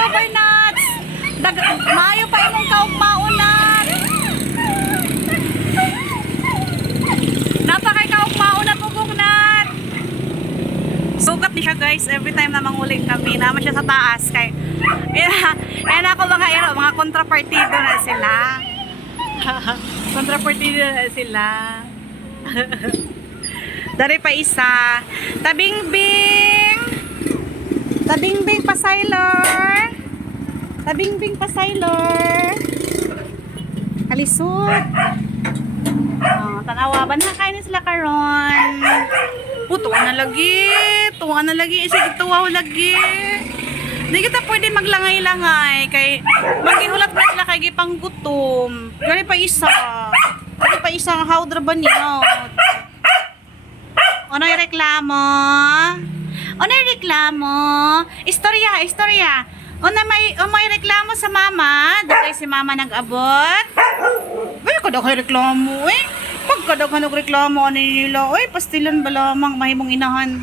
kayo, Bernats. Maayo pa imong kaugmaunat. Napakay kaugmaunat pugong nat. Sugat ni siya guys every time na manguling kami. Naman siya sa taas kay yan ako mga kontrapartido na sila. Kontrapartido na sila. Dari pa isa. Tabingbing. Tabingbing pa sailor. Tabingbing pa sailor. Kalisod. Oh, tanawa ba na kain sila karon? Tuwa na lagi. Tuwa na lagi. Sige, tuwa lagi. Hindi kita pwede maglangay-langay. Kay, maghihulat ba sila kay gipang gutom. Gani pa isa. Gani pa isang hawdra ba niya? Ano yung reklamo? Ano yung reklamo? Istorya, istorya. May reklamo sa mama. Dahil si mama nag-abot. Ay, kada kayo reklamo eh. Pagkada ka nagreklamo nila, ay, pastilan ba lamang mahimong inahan.